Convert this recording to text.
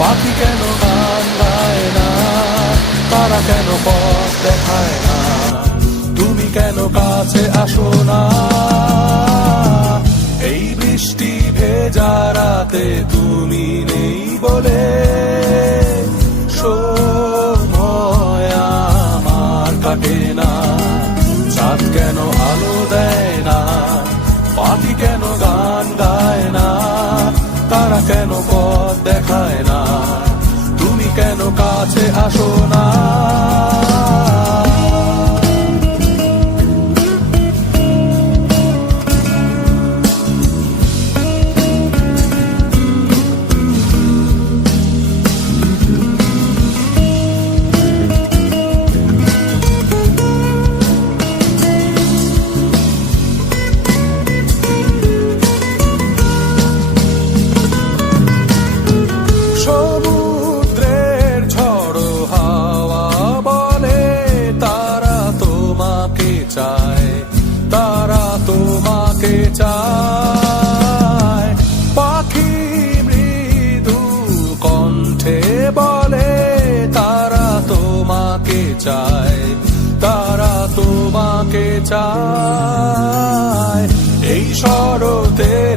পাখি কেন গান গায় না, তারা কেন পথ দেখায় না, তুমি কেন কাছে আসো না? এই বৃষ্টি ভেজা রাতে তুমি নেই বলে সময় আমার কাটে না। চাঁদ কেন আলো দেয় না, পাখি কেন গান গায় না, তারা কেন পথ দেখায় না, তুমি কেন কাছে আসো না? সমুদ্রের ঝড়ো হাওয়া বলে তারা তোমাকে চায়, তারা তোমাকে চায়। পাখি মৃদু কণ্ঠে বলে তারা তোমাকে চায়, তারা তোমাকে চায়। এই শরতের